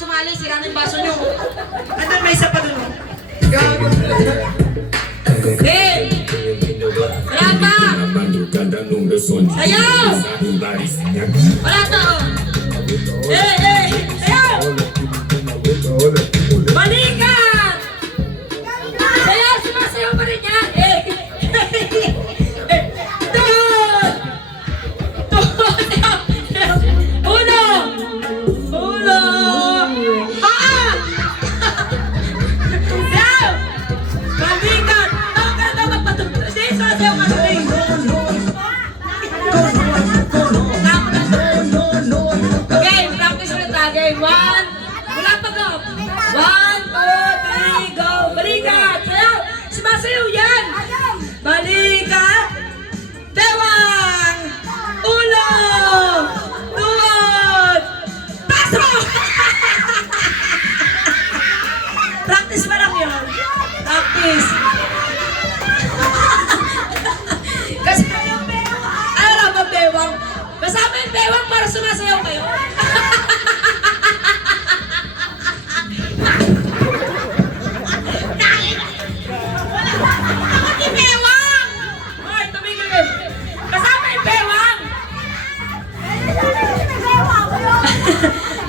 sumali, sira ng baso nyo. Andun, may isa pa dun. Hey! Wala pa! Sayaw! Wala to! Hey! Hey! Sayaw! Balikan! Sayaw! Sumasayaw pa rin yan! Hey! Doon! Doon! Uno! Uno! Ah! Sayaw! Balikan! Tawag ka na daw magpatugtog. Sige, sasayaw ka sa ring. Okay, practice ulit ha. Game 1. Wala pa go. 1, 2, 3, go. Balikan! Sayaw! Sumasayaw yan! Balikan! Bewang! Ulo! Tuhod! Paso! Practice pa lang yun. Practice. Kasi, ano lang ba bewang? Kasama yung bewang para sumasayaw kayo. Bakit yung bewang? Hoy, tumigil yun. Kasama yung bewang.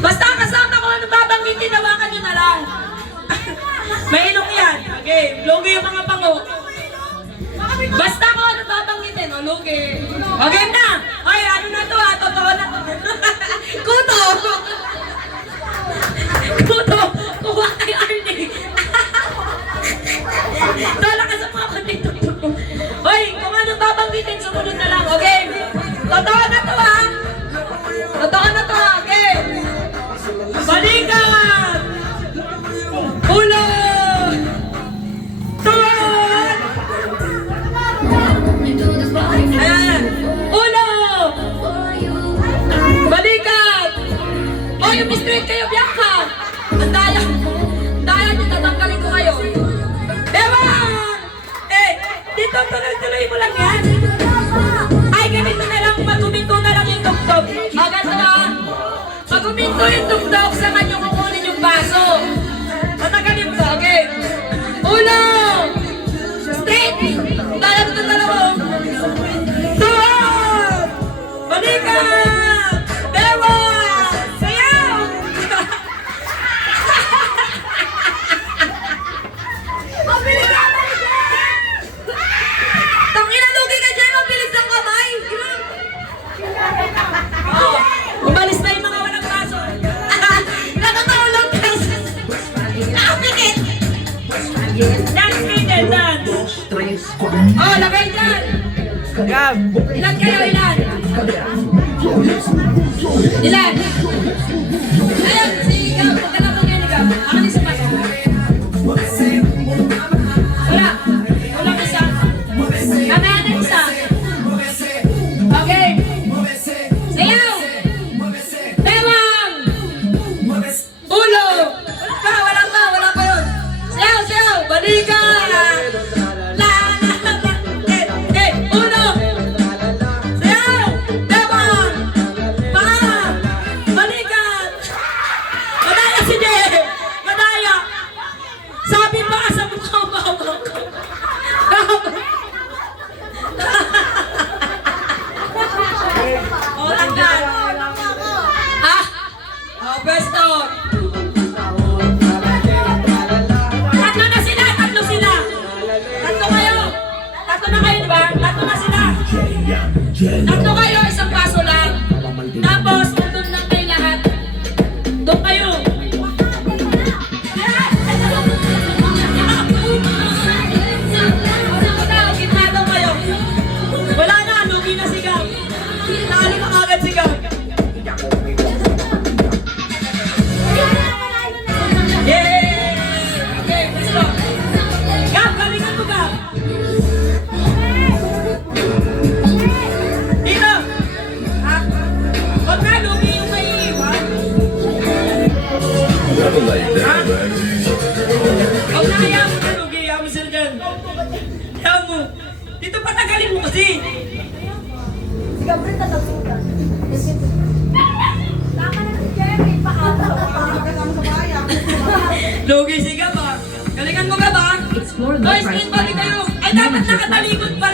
Basta kasama ko ano babanggitin, hawakan nyo na lang. May ilong yan. Okay, lugi yung mga pango. Basta ko ano babanggitin, o lugi. Okay na. Ay, ano na to ha, totoo na. Kuto. Kuto. Kuha kay Arnie. Tala ka sa mga dito. Hoy, kung ano babanggitin, sumunod na lang. Okay? Totoo na to ha. Totoo na to ha. Okay? Balikan! Ulo! Tuhod! Ayan! Ulo! Balikan! O, yung straight kayo, Bianca! Ang daya! Ang daya nyo, tatanggalin ko kayo! Ewan! Eh, dito tuloy-tuloy mo lang yan! Ay, ganito na lang, pag-uminto na lang yung tugtog. O, ganito ha! Pag-uminto yung tugtog, sa kanyo kukunin yung baso. Matagalin ko, okay? Ulo! Straight! Dala dito dalawang! Tuhod! Balikan! Bewang! Sayaw! Tangina, lugi ka dyan! Mabilis ang kamay! Oh, umalis na yung mga walang baso. Nakakaulog ka! Nakapikit! Dance minute, dance! Oh, lagay dyan! Gab! Ilan kayo, ilan? Ilan? Ayun, si Gab. Huwag ka na po ngayon, Gab. Ako din sa paso. Wala. Walang isa. Kamaya na isa. Okay. Sayaw! Bewang! Ulo! Wala pa yun. Sayaw, sayaw! Balikan! La, la, la, la. Uno! Sayaw! Bewang! Paa! Balikan! Madaya si Jay! Madaya! Sabi pa ka sa mukha mo. O, tanggal. Ah! O, pwesto. Tatlo na sila, tatlo sila. Tatlo kayo. Tatlo na kayo, diba? Tatlo na sila. Tatlo kayo, isang paso lang. Tapos, doon lang kayo lahat. Doon kayo. Gitna daw kayo. Wala na, lugi na si Gab. Talo na agad si Gab. Yay! Okay, let's go. Gab, galingan mo, Gab. Dito. Ha? Huwag na, lugi yung may iwan. Never like that, man. Huwag na, ayaw mo na, lugi. Ayaw mo sila dyan. Ayaw mo. Dito patagalin mo kasi. Si Gabriel tatasukan. Tama na si Jerry, paata. nakatalikod pa